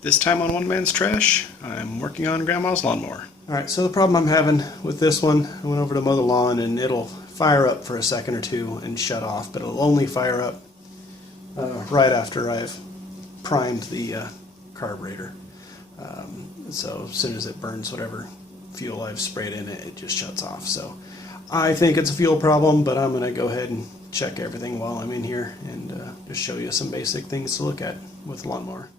This time on One Man's Trash, I'm working on Grandma's lawnmower. Alright, so the problem I'm having with this one, I went over to mow the lawn and it'll fire up for a second or two and shut off, but it'll only fire up right after I've primed the carburetor. So as soon as it burns whatever fuel I've sprayed in it, it just shuts off. So I think it's a fuel problem, but I'm going to go ahead and check everything while I'm in here and just show you some basic things to look at with the lawnmower.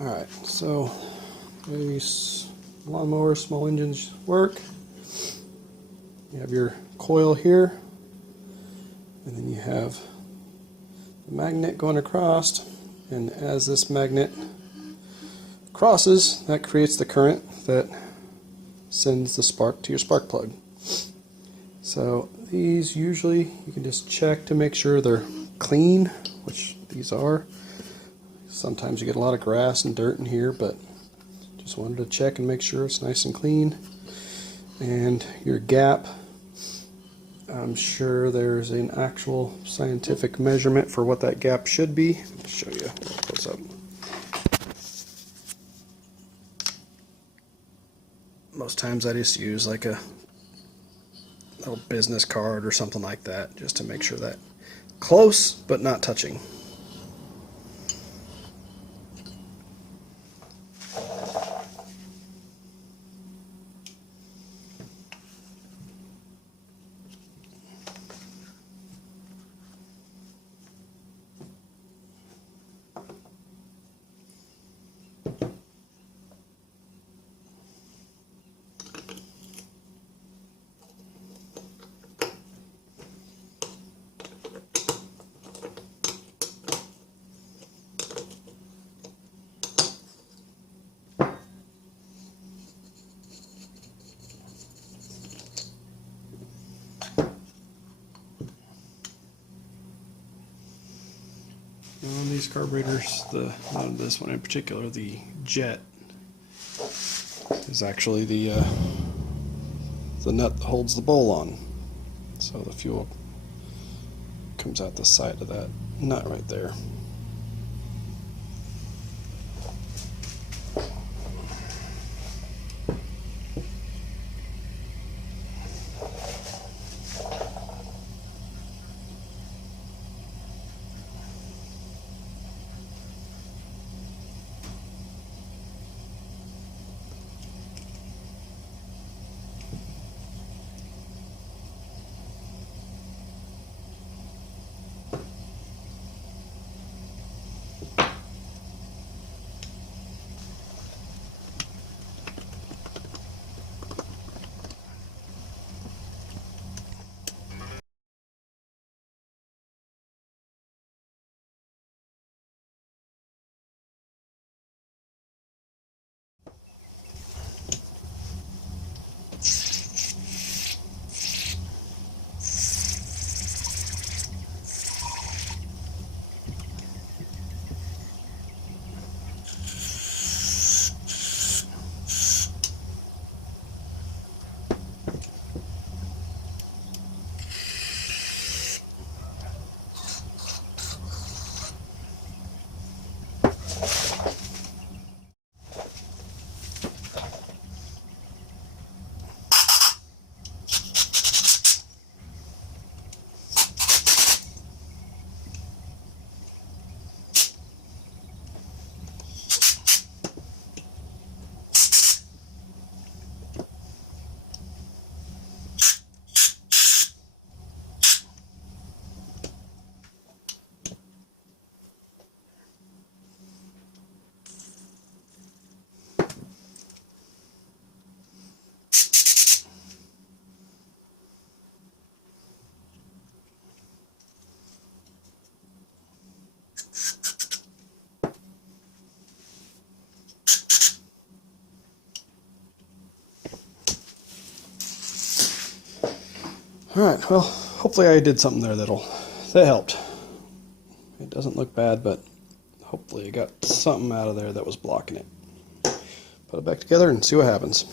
Alright, so these lawnmower small engines work. You have your coil here, and then you have the magnet going across, and as this magnet crosses, that creates the current that sends the spark to your spark plug. So these usually you can just check to make sure they're clean, which these are. Sometimes you get a lot of grass and dirt in here, but just wanted to check and make sure it's nice and clean. And your gap, I'm sure there's an actual scientific measurement for what that gap should be. I'll show you real close up. Most times I just use like a little business card or something like that just to make sure that close but not touching. On these carburetors, not this one in particular, the jet is actually the nut that holds the bowl on. So the fuel comes out the side of that nut right there. Alright, well, hopefully I did something there that helped. It doesn't look bad, but hopefully I got something out of there that was blocking it. Put it back together and see what happens.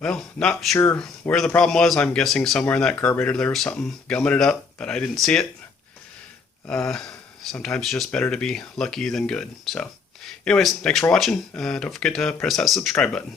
Well, not sure where the problem was. I'm guessing somewhere in that carburetor there was something gumming it up, but I didn't see it. Sometimes it's just better to be lucky than good. So anyways, thanks for watching. Don't forget to press that subscribe button.